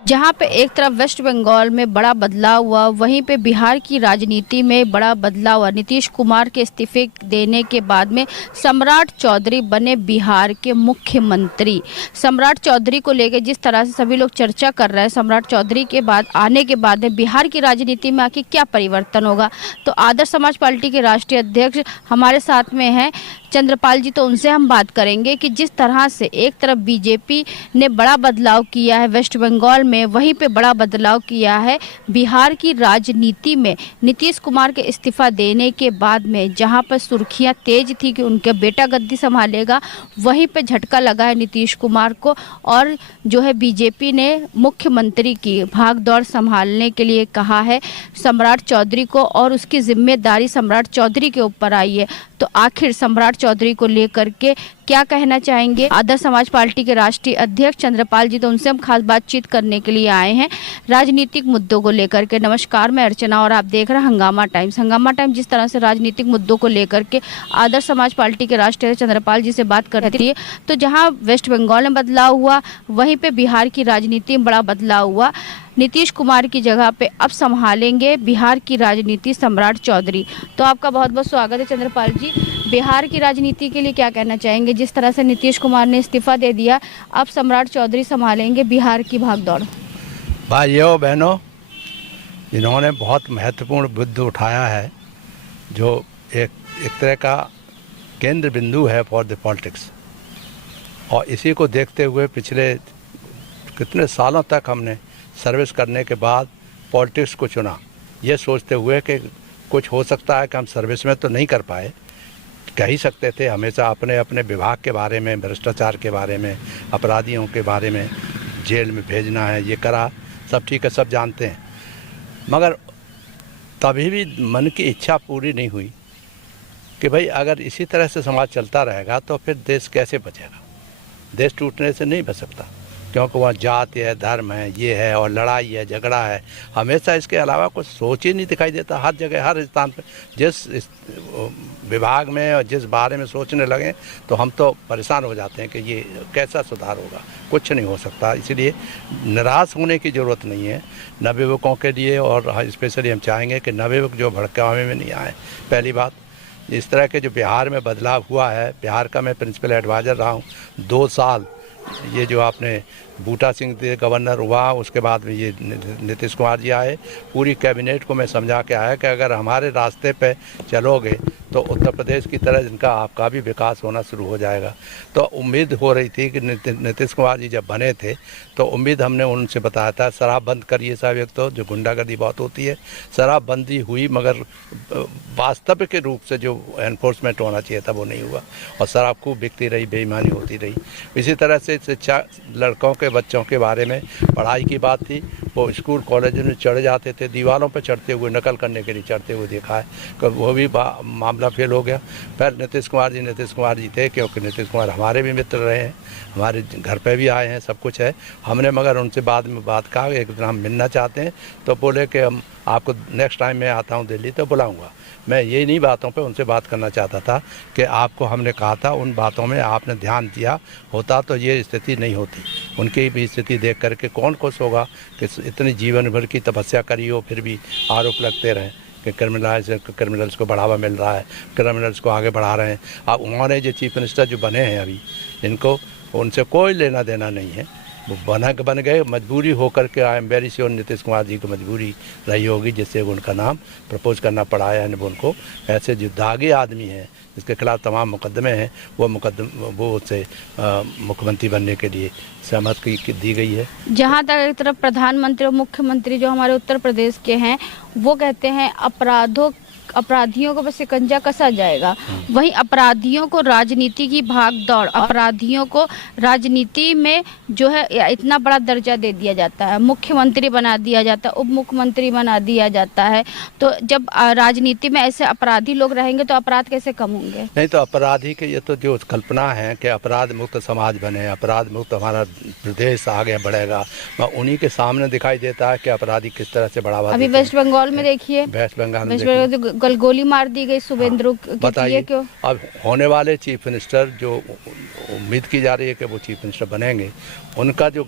जहां पे एक तरफ वेस्ट बंगाल में बड़ा बदलाव हुआ, वहीं पे बिहार की राजनीति में बड़ा बदलाव हुआ। नीतीश कुमार के इस्तीफे देने के बाद में सम्राट चौधरी बने बिहार के मुख्यमंत्री। सम्राट चौधरी को लेकर जिस तरह से सभी लोग चर्चा कर रहे हैं, सम्राट चौधरी के बाद आने के बाद में बिहार की राजनीति में आके क्या परिवर्तन होगा, तो आदर्श समाज पार्टी के राष्ट्रीय अध्यक्ष हमारे साथ में हैं चंद्रपाल जी। तो उनसे हम बात करेंगे कि जिस तरह से एक तरफ बीजेपी ने बड़ा बदलाव किया है वेस्ट बंगाल में, वहीं पे बड़ा बदलाव किया है बिहार की राजनीति में। नीतीश कुमार के इस्तीफा देने के बाद में जहां पर सुर्खियां तेज थी कि उनका बेटा गद्दी संभालेगा, वहीं पे झटका लगा है नीतीश कुमार को। और जो है बीजेपी ने मुख्यमंत्री की भागदौड़ संभालने के लिए कहा है सम्राट चौधरी को, और उसकी जिम्मेदारी सम्राट चौधरी के ऊपर आई है। तो आखिर सम्राट चौधरी को लेकर के क्या कहना चाहेंगे आदर्श समाज पार्टी के राष्ट्रीय अध्यक्ष चंद्रपाल जी, तो उनसे हम खास बातचीत करने के लिए आए हैं राजनीतिक मुद्दों को लेकर के। नमस्कार, मैं अर्चना और आप देख रहे हैं हंगामा टाइम्स। हंगामा टाइम्स जिस तरह से राजनीतिक मुद्दों को लेकर के आदर्श समाज पार्टी के राष्ट्रीय अध्यक्ष चंद्रपाल जी से बात कर रही है, तो जहाँ वेस्ट बंगाल में बदलाव हुआ, वहीं पे बिहार की राजनीति में बड़ा बदलाव हुआ। नीतीश कुमार की जगह पे अब संभालेंगे बिहार की राजनीति सम्राट चौधरी। तो आपका बहुत बहुत स्वागत है चंद्रपाल जी। बिहार की राजनीति के लिए क्या कहना चाहेंगे? जिस तरह से नीतीश कुमार ने इस्तीफा दे दिया, अब सम्राट चौधरी संभालेंगे बिहार की भागदौड़। भाइयों बहनों, इन्होंने बहुत महत्वपूर्ण मुद्दा उठाया है जो एक तरह का केंद्र बिंदु है फॉर द पॉलिटिक्स। और इसी को देखते हुए पिछले कितने सालों तक हमने सर्विस करने के बाद पॉलिटिक्स को चुना, ये सोचते हुए कि कुछ हो सकता है कि हम सर्विस में तो नहीं कर पाए, कह ही सकते थे हमेशा अपने अपने विभाग के बारे में, भ्रष्टाचार के बारे में, अपराधियों के बारे में, जेल में भेजना है, ये करा, सब ठीक है, सब जानते हैं। मगर तभी भी मन की इच्छा पूरी नहीं हुई कि भाई अगर इसी तरह से समाज चलता रहेगा तो फिर देश कैसे बचेगा। देश टूटने से नहीं बच सकता, क्योंकि वहाँ जाति है, धर्म है, ये है, और लड़ाई है, झगड़ा है, हमेशा इसके अलावा कुछ सोच ही नहीं दिखाई देता। हर जगह, हर स्थान पर जिस विभाग में और जिस बारे में सोचने लगे तो हम तो परेशान हो जाते हैं कि ये कैसा सुधार होगा, कुछ नहीं हो सकता। इसलिए निराश होने की ज़रूरत नहीं है नवयुवकों के लिए, और स्पेशली हम चाहेंगे कि नवयुवक जो भड़कावे में नहीं आए। पहली बात, इस तरह के जो बिहार में बदलाव हुआ है, बिहार का मैं प्रिंसिपल एडवाइज़र रहा हूँ 2 साल। ये जो आपने बूटा सिंह गवर्नर हुआ, उसके बाद में ये नीतीश कुमार जी आए, पूरी कैबिनेट को मैं समझा के आया कि अगर हमारे रास्ते पे चलोगे तो उत्तर प्रदेश की तरह इनका आपका भी विकास होना शुरू हो जाएगा। तो उम्मीद हो रही थी कि नीतीश कुमार जी जब बने थे तो उम्मीद हमने उनसे बताया था शराब बंद करिए साहब, एक तो जो गुंडागर्दी बहुत होती है, शराब बंदी हुई, मगर वास्तविक के रूप से जो एनफोर्समेंट होना चाहिए था वो नहीं हुआ, और शराब खूब बिकती रही, बेईमानी होती रही। इसी तरह से शिक्षा, लड़कों के बच्चों के बारे में पढ़ाई की बात थी, वो स्कूल कॉलेज में चढ़ जाते थे, दीवारों पर चढ़ते हुए, नकल करने के लिए चढ़ते हुए देखा है, कि वो भी मामला फेल हो गया। फिर नीतीश कुमार जी थे, क्योंकि नीतीश कुमार हमारे भी मित्र रहे हैं, हमारे घर पे भी आए हैं, सब कुछ है। हमने मगर उनसे बाद में बात कहा, एक दिन हम मिलना चाहते हैं, तो बोले कि हम आपको नेक्स्ट टाइम मैं आता हूँ दिल्ली तो बुलाऊँगा। मैं ये नहीं बातों पे उनसे बात करना चाहता था कि आपको हमने कहा था, उन बातों में आपने ध्यान दिया होता तो ये स्थिति नहीं होती। उनकी भी स्थिति देख करके कौन खुश होगा कि इतनी जीवन भर की तपस्या करी हो, फिर भी आरोप लगते रहें कि क्रिमिनल्स को बढ़ावा मिल रहा है, क्रिमिनल्स को आगे बढ़ा रहे हैं। अब उन्होंने जो चीफ मिनिस्टर जो बने हैं अभी, इनको उनसे कोई लेना देना नहीं है, वो बन गए मजबूरी होकर के। I am very sure Nitish Kumar ji को मजबूरी रही होगी जिससे उनका नाम प्रपोज करना पड़ा है। उनको ऐसे जो दागी आदमी हैं जिसके खिलाफ तमाम मुकदमे हैं, वो उससे मुख्यमंत्री बनने के लिए सहमति दी गई है। जहां तक एक तरफ प्रधानमंत्री और मुख्यमंत्री जो हमारे उत्तर प्रदेश के हैं, वो कहते हैं अपराधियों को बस शिकंजा कसा जाएगा, वहीं अपराधियों को राजनीति की भागदौड़, अपराधियों को राजनीति में जो है इतना बड़ा दर्जा दे दिया जाता है, मुख्यमंत्री बना दिया जाता है, उप मुख्यमंत्री बना दिया जाता है। तो जब राजनीति में ऐसे अपराधी लोग रहेंगे तो अपराध कैसे कम होंगे? नहीं तो अपराधी के ये तो जो कल्पना है कि अपराध मुक्त समाज बने, अपराध मुक्त हमारा प्रदेश आगे बढ़ेगा, उन्हीं के सामने दिखाई देता है कि अपराधी किस तरह से बढ़ावा। अभी वेस्ट बंगाल में देखिए, वेस्ट बंगाल में गोली मार दी गई शुभेंद्र बताइए क्यों? अब होने वाले चीफ मिनिस्टर जो उम्मीद की जा रही है कि वो चीफ मिनिस्टर बनेंगे, उनका जो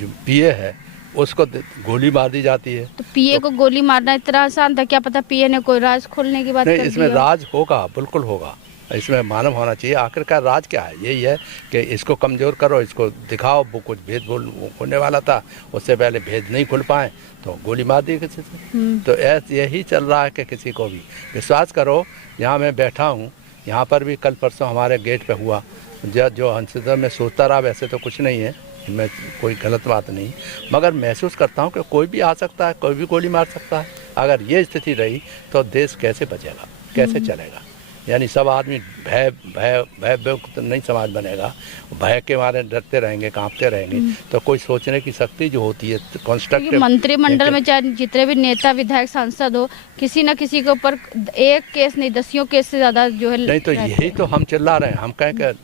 जो पीए है उसको गोली मार दी जाती है। तो पीए को गोली मारना इतना आसान था? क्या पता पीए ने कोई राज खोलने की बात नहीं, कर दी इसमें हो। राज होगा, बिल्कुल होगा। इसमें मालूम होना चाहिए आखिरकार राज क्या है। यही है कि इसको कमज़ोर करो, इसको दिखाओ। वो कुछ भेद होने वाला था, उससे पहले भेद नहीं खुल पाए तो गोली मार दी किसी से। तो यही चल रहा है कि किसी को भी विश्वास करो। यहाँ मैं बैठा हूँ, यहाँ पर भी कल परसों हमारे गेट पे हुआ। जो हंसदा मैं सोचता रहा, वैसे तो कुछ नहीं है, मैं कोई गलत बात नहीं, मगर महसूस करता हूँ कि कोई भी आ सकता है, कोई भी गोली मार सकता है। अगर ये स्थिति रही तो देश कैसे बचेगा, कैसे चलेगा? यानी सब आदमी भय भय भय तो नहीं समाज बनेगा। भय के मारे डरते रहेंगे, कांपते रहेंगे, तो कोई सोचने की शक्ति जो होती है कॉन्स्ट्रक्टिव। मंत्रिमंडल में चाहे जितने भी नेता विधायक सांसद हो, किसी न किसी के ऊपर एक केस नहीं 10 केस से ज्यादा जो है। नहीं तो यही तो हम चिल्ला रहे हैं। हम कहें कि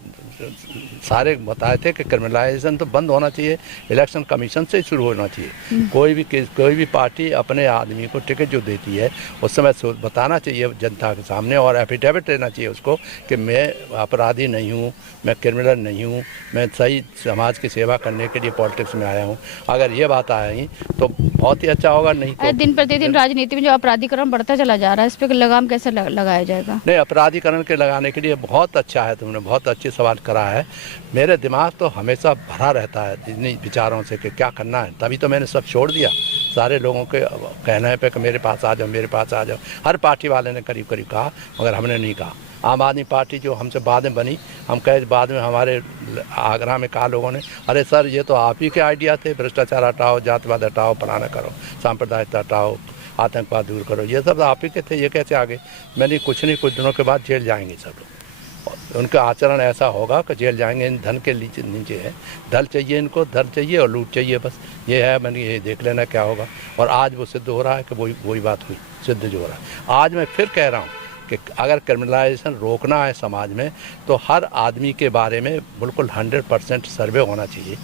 सारे बताए थे कि क्रिमिनलाइजेशन तो बंद होना चाहिए, इलेक्शन कमीशन से ही शुरू होना चाहिए। कोई भी पार्टी अपने आदमी को टिकट जो देती है उस समय बताना चाहिए जनता के सामने, और एफिडेविट देना चाहिए उसको कि मैं अपराधी नहीं हूँ, मैं क्रिमिनल नहीं हूँ, मैं सही समाज की सेवा करने के लिए पॉलिटिक्स में आया हूँ। अगर ये बात आई तो बहुत ही अच्छा होगा। नहीं तो दिन प्रतिदिन राजनीति में जो अपराधीकरण बढ़ता चला जा रहा है, इस पर लगाम कैसे लगाया जाएगा? नहीं, अपराधीकरण के लगाने के लिए बहुत अच्छा है, तुमने बहुत अच्छे सवाल करा है। मेरे दिमाग तो हमेशा भरा रहता है इन्हीं विचारों से कि क्या करना है। तभी तो मैंने सब छोड़ दिया। सारे लोगों के कहने पे कि मेरे पास आ जाओ, मेरे पास आ जाओ। हर पार्टी वाले ने करीब करीब कहा, मगर हमने नहीं कहा। आम आदमी पार्टी जो हमसे बाद में बनी, हम कहे बाद में हमारे आगरा में कहा लोगों ने, अरे सर ये तो आप ही के आइडिया थे, भ्रष्टाचार हटाओ, जातिवाद हटाओ, फलाना करो, सांप्रदायिकता हटाओ, आतंकवाद दूर करो, ये सब आप ही के थे, ये कैसे आगे? मैंने कुछ नहीं, कुछ दिनों के बाद जेल जाएंगे सब लोग। उनका आचरण ऐसा होगा कि जेल जाएंगे। इन धन के नीचे है, धन चाहिए इनको, धन चाहिए और लूट चाहिए, बस ये है। मैंने ये देख लेना क्या होगा। और आज वो सिद्ध हो रहा है कि वही बात हुई, सिद्ध जो हो रहा है। आज मैं फिर कह रहा हूँ कि अगर क्रिमिनलाइजेशन रोकना है समाज में, तो हर आदमी के बारे में बिल्कुल 100% सर्वे होना चाहिए।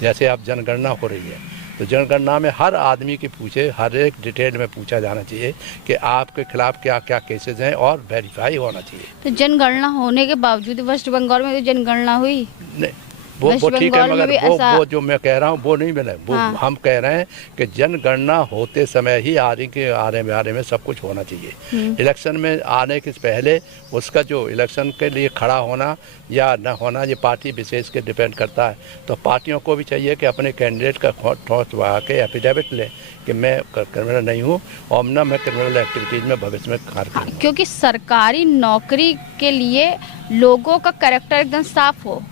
जैसे अब जनगणना हो रही है, तो जनगणना में हर आदमी की पूछे, हर एक डिटेल में पूछा जाना चाहिए कि आपके खिलाफ क्या क्या केसेस हैं, और वेरीफाई होना चाहिए। तो जनगणना होने के बावजूद वेस्ट बंगाल में तो जनगणना हुई नहीं, वो ठीक है, मगर वो जो मैं कह रहा हूँ वो नहीं मिला। वो हाँ। हम कह रहे हैं कि जनगणना होते समय ही आने में सब कुछ होना चाहिए। इलेक्शन में आने के पहले उसका जो इलेक्शन के लिए खड़ा होना या न होना, ये पार्टी विशेष के डिपेंड करता है। तो पार्टियों को भी चाहिए कि अपने कैंडिडेट का ठोस बहा के एफिडेविट लें कि मैं क्रिमिनल नहीं हूँ, और न मैं क्रिमिनल एक्टिविटीज़ में भविष्य में कार्य करूँगा। क्योंकि सरकारी नौकरी के लिए लोगों का कैरेक्टर एकदम साफ हो,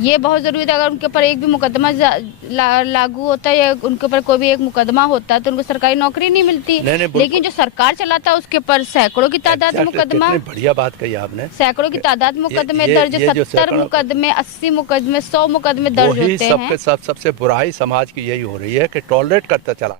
ये बहुत जरूरी है। अगर उनके ऊपर एक भी मुकदमा लागू होता है या उनके ऊपर कोई भी एक मुकदमा होता है तो उनको सरकारी नौकरी नहीं मिलती। लेकिन जो सरकार चलाता है उसके ऊपर सैकड़ों की तादाद में मुकदमा। बढ़िया बात कही आपने। सैकड़ों की तादाद मुकदमे दर्ज, 70 मुकदमे, 80 मुकदमे, 100 मुकदमे दर्ज होते हैं। सबसे बुराई समाज की यही हो रही है कि टॉलरेट करता चला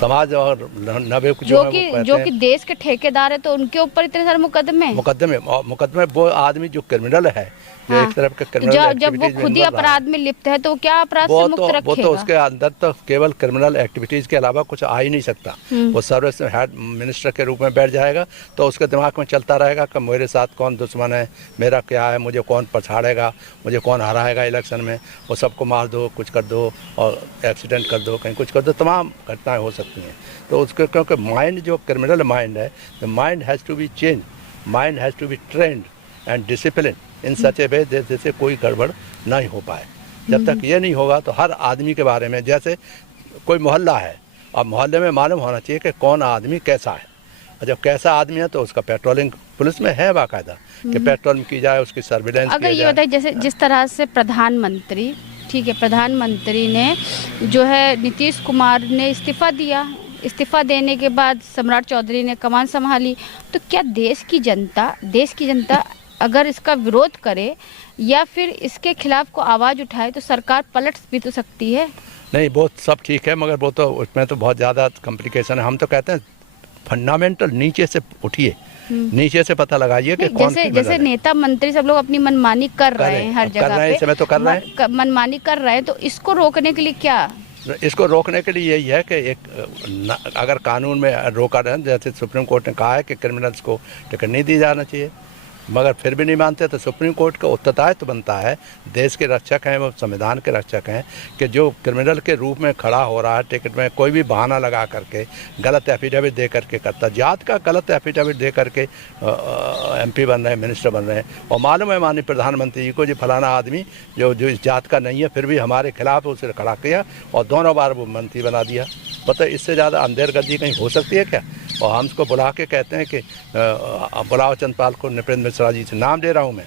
समाज और नबे जो कि देश के ठेकेदार है, तो उनके ऊपर इतने सारे मुकदमे वो आदमी जो क्रिमिनल है, हाँ। एक तरफ का क्रिमिनल जब वो खुद ही अपराध में लिप्त है तो क्या अपराध से मुक्त रखेगा? वो तो उसके अंदर तो केवल क्रिमिनल एक्टिविटीज के अलावा कुछ आ ही नहीं सकता। वो सर्विस हेड मिनिस्टर के रूप में बैठ जाएगा, तो उसके दिमाग में चलता रहेगा कि मेरे साथ कौन दुश्मन है, मेरा क्या है, मुझे कौन पछाड़ेगा, मुझे कौन हराएगा इलेक्शन में, वो सबको मार दो, कुछ कर दो, और एक्सीडेंट कर दो, कहीं कुछ कर दो, तमाम घटनाएं हो सकती हैं। तो उसके क्योंकि माइंड जो क्रिमिनल माइंड है, the mind has to be change, mind has to be trained and discipline in such a way जैसे कोई गड़बड़ नहीं हो पाए। जब तक ये नहीं होगा तो हर आदमी के बारे में, जैसे कोई मोहल्ला है, अब मोहल्ले में मालूम होना चाहिए कि कौन आदमी कैसा है, और जब कैसा आदमी है तो उसका पेट्रोलिंग पुलिस में है बाकायदा कि पेट्रोलिंग की जाए, उसकी सर्विलेंस की जाए। अगर ये बताइए, जैसे जिस तरह से प्रधानमंत्री, ठीक है, प्रधानमंत्री ने जो है नीतीश कुमार ने इस्तीफा दिया, इस्तीफा देने के बाद सम्राट चौधरी ने कमान संभाली, तो क्या देश की जनता अगर इसका विरोध करे या फिर इसके खिलाफ को आवाज उठाए तो सरकार पलट भी तो सकती है? नहीं, वो सब ठीक है, मगर वो तो उसमें तो बहुत ज़्यादा कॉम्प्लिकेशन है। हम तो कहते हैं फंडामेंटल नीचे से उठिए, नीचे से पता लगाइए कि कौन जैसे नेता मंत्री सब लोग अपनी मनमानी कर रहे हैं, हर जगह पे समय तो कर रहे हैं, मनमानी कर रहे हैं, तो इसको रोकने के लिए क्या? इसको रोकने के लिए यही है कि अगर कानून में रोका जाए, जैसे सुप्रीम कोर्ट ने कहा है कि क्रिमिनल्स को टिकट नहीं दी जाना चाहिए, मगर फिर भी नहीं मानते तो सुप्रीम कोर्ट का उत्तरदायित्व बनता है, देश के रक्षक हैं वो, संविधान के रक्षक हैं, कि जो क्रिमिनल के रूप में खड़ा हो रहा है टिकट में कोई भी बहाना लगा करके गलत एफिडेविट दे करके करता, जात का गलत एफिडेविट दे करके MP बन रहे हैं, मिनिस्टर बन रहे हैं, और मालूम है माननीय प्रधानमंत्री जी को जो फलाना आदमी जो इस जात का नहीं है फिर भी हमारे खिलाफ उसे खड़ा किया और दोनों बार वो मंत्री बना दिया। पता इससे ज़्यादा अंधेरगर्दी कहीं हो सकती है क्या? और हम उसको बुला के कहते हैं कि बुलाओ चंद्रपाल को, नृपेंद्र मिश्रा जी से नाम दे रहा हूँ मैं,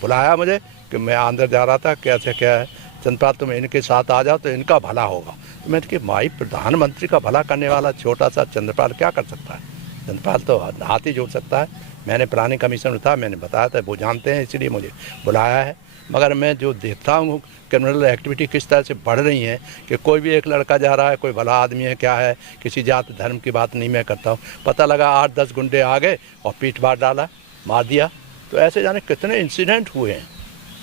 बुलाया मुझे कि मैं अंदर जा रहा था, कैसे क्या है चंद्रपाल तुम इनके साथ आ जाओ तो इनका भला होगा। तो मैंने कि माई प्रधानमंत्री का भला करने वाला छोटा सा चंद्रपाल क्या कर सकता है? चंद्रपाल तो हाथ ही जोड़ सकता है। मैंने प्लानिंग कमीशन था, मैंने बताया था, वो जानते हैं इसलिए मुझे बुलाया है। मगर मैं जो देखता हूँ क्रिमिनल एक्टिविटी किस तरह से बढ़ रही हैं कि कोई भी एक लड़का जा रहा है, कोई भला आदमी है क्या है, किसी जात धर्म की बात नहीं मैं करता हूँ, पता लगा 8-10 गुंडे आ गए और पीट मार डाला, मार दिया। तो ऐसे जाने कितने इंसिडेंट हुए हैं।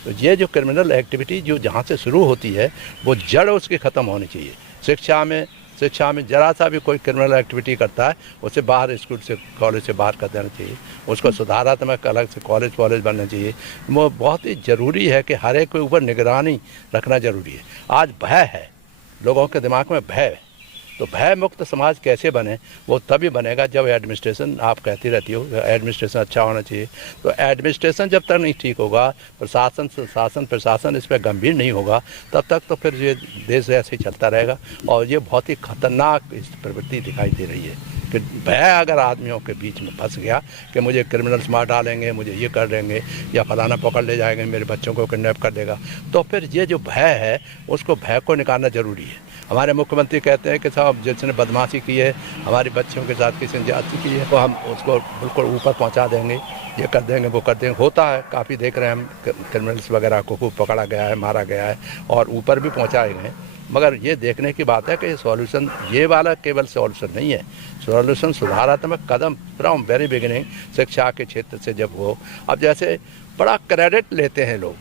तो ये जो क्रिमिनल एक्टिविटी जो जहाँ से शुरू होती है वो जड़ उसकी ख़त्म होनी चाहिए। शिक्षा में जरा सा भी कोई क्रिमिनल एक्टिविटी करता है उसे बाहर स्कूल से कॉलेज से बाहर कर देना चाहिए, उसको सुधारात्मक अलग से कॉलेज बनना चाहिए। वो बहुत ही ज़रूरी है कि हर एक के ऊपर निगरानी रखना ज़रूरी है। आज भय है, लोगों के दिमाग में भय है, तो भय मुक्त समाज कैसे बने? वो तभी बनेगा जब एडमिनिस्ट्रेशन, आप कहती रहती हो एडमिनिस्ट्रेशन अच्छा होना चाहिए, तो एडमिनिस्ट्रेशन जब तक नहीं ठीक होगा, प्रशासन इस पर गंभीर नहीं होगा, तब तक तो फिर ये देश ऐसे ही चलता रहेगा। और ये बहुत ही खतरनाक इस प्रवृत्ति दिखाई दे रही है कि भय अगर आदमियों के बीच में फंस गया कि मुझे क्रिमिनल्स मार डालेंगे, मुझे ये कर देंगे या फलाना पकड़ ले जाएंगे, मेरे बच्चों को किडनैप कर देगा, तो फिर ये जो भय है उसको भय को निकालना ज़रूरी है। हमारे मुख्यमंत्री कहते हैं कि साहब जिसने बदमाशी की है, हमारे बच्चों के साथ किसी ने ज्यादती की है, तो हम उसको बिल्कुल ऊपर पहुंचा देंगे, ये कर देंगे, वो कर देंगे। होता है, काफ़ी देख रहे हैं हम क्रिमिनल्स वगैरह को खूब पकड़ा गया है, मारा गया है और ऊपर भी पहुंचाए गए। मगर ये देखने की बात है कि सॉल्यूशन ये वाला केवल सॉल्यूशन नहीं है, सॉल्यूशन सुधारात्मक कदम फ्रॉम वेरी बिगिनिंग शिक्षा के क्षेत्र से जब हो। अब जैसे बड़ा क्रेडिट लेते हैं लोग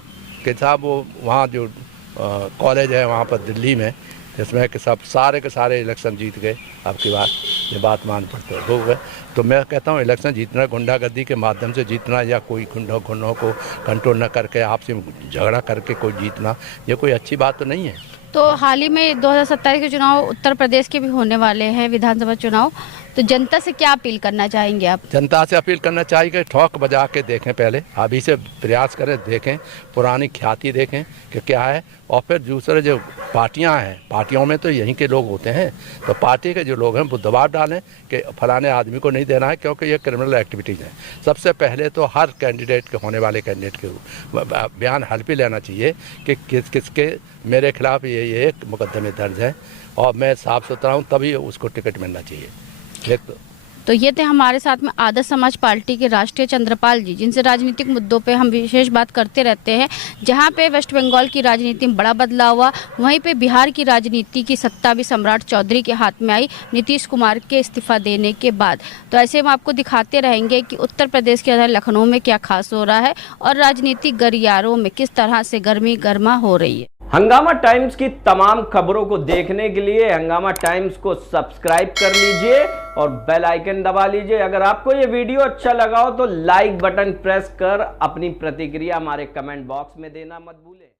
कि साहब वो वहाँ जो कॉलेज है वहाँ पर दिल्ली में, जिसमें कि सब सारे के सारे इलेक्शन जीत गए, अब की बात ये बात मान पड़ते हो गए। तो मैं कहता हूँ इलेक्शन जीतना गुंडागर्दी के माध्यम से जीतना या कोई गुंडों को कंट्रोल न करके आपसी झगड़ा करके कोई जीतना, ये कोई अच्छी बात तो नहीं है। तो हाल ही में 2027 के चुनाव उत्तर प्रदेश के भी होने वाले हैं, विधानसभा चुनाव, तो जनता से क्या अपील करना चाहेंगे आप? जनता से अपील करना चाहिए कि ठोक बजा के देखें, पहले अभी से प्रयास करें, देखें पुरानी ख्याति देखें कि क्या है, और फिर दूसरे जो पार्टियां हैं, पार्टियों में तो यहीं के लोग होते हैं, तो पार्टी के जो लोग हैं वो दबाव डालें कि फलाने आदमी को नहीं देना है क्योंकि ये क्रिमिनल एक्टिविटीज़ हैं। सबसे पहले तो हर कैंडिडेट के होने वाले कैंडिडेट के बयान हल्फी लेना चाहिए कि किसके मेरे खिलाफ ये मुकदमे दर्ज है और मैं साफ सुथरा हूँ, तभी उसको टिकट मिलना चाहिए। तो ये थे हमारे साथ में आदर्श समाज पार्टी के राष्ट्रीय चंद्रपाल जी, जिनसे राजनीतिक मुद्दों पे हम विशेष बात करते रहते हैं। जहां पे वेस्ट बंगाल की राजनीति में बड़ा बदलाव हुआ, वहीं पे बिहार की राजनीति की सत्ता भी सम्राट चौधरी के हाथ में आई नीतीश कुमार के इस्तीफा देने के बाद। तो ऐसे हम आपको दिखाते रहेंगे कि उत्तर प्रदेश के अंदर लखनऊ में क्या खास हो रहा है और राजनीतिक गलियारों में किस तरह से गर्मी गर्मा हो रही है। हंगामा टाइम्स की तमाम खबरों को देखने के लिए हंगामा टाइम्स को सब्सक्राइब कर लीजिए और बेल आइकन दबा लीजिए। अगर आपको ये वीडियो अच्छा लगा हो तो लाइक बटन प्रेस कर अपनी प्रतिक्रिया हमारे कमेंट बॉक्स में देना मत भूलें।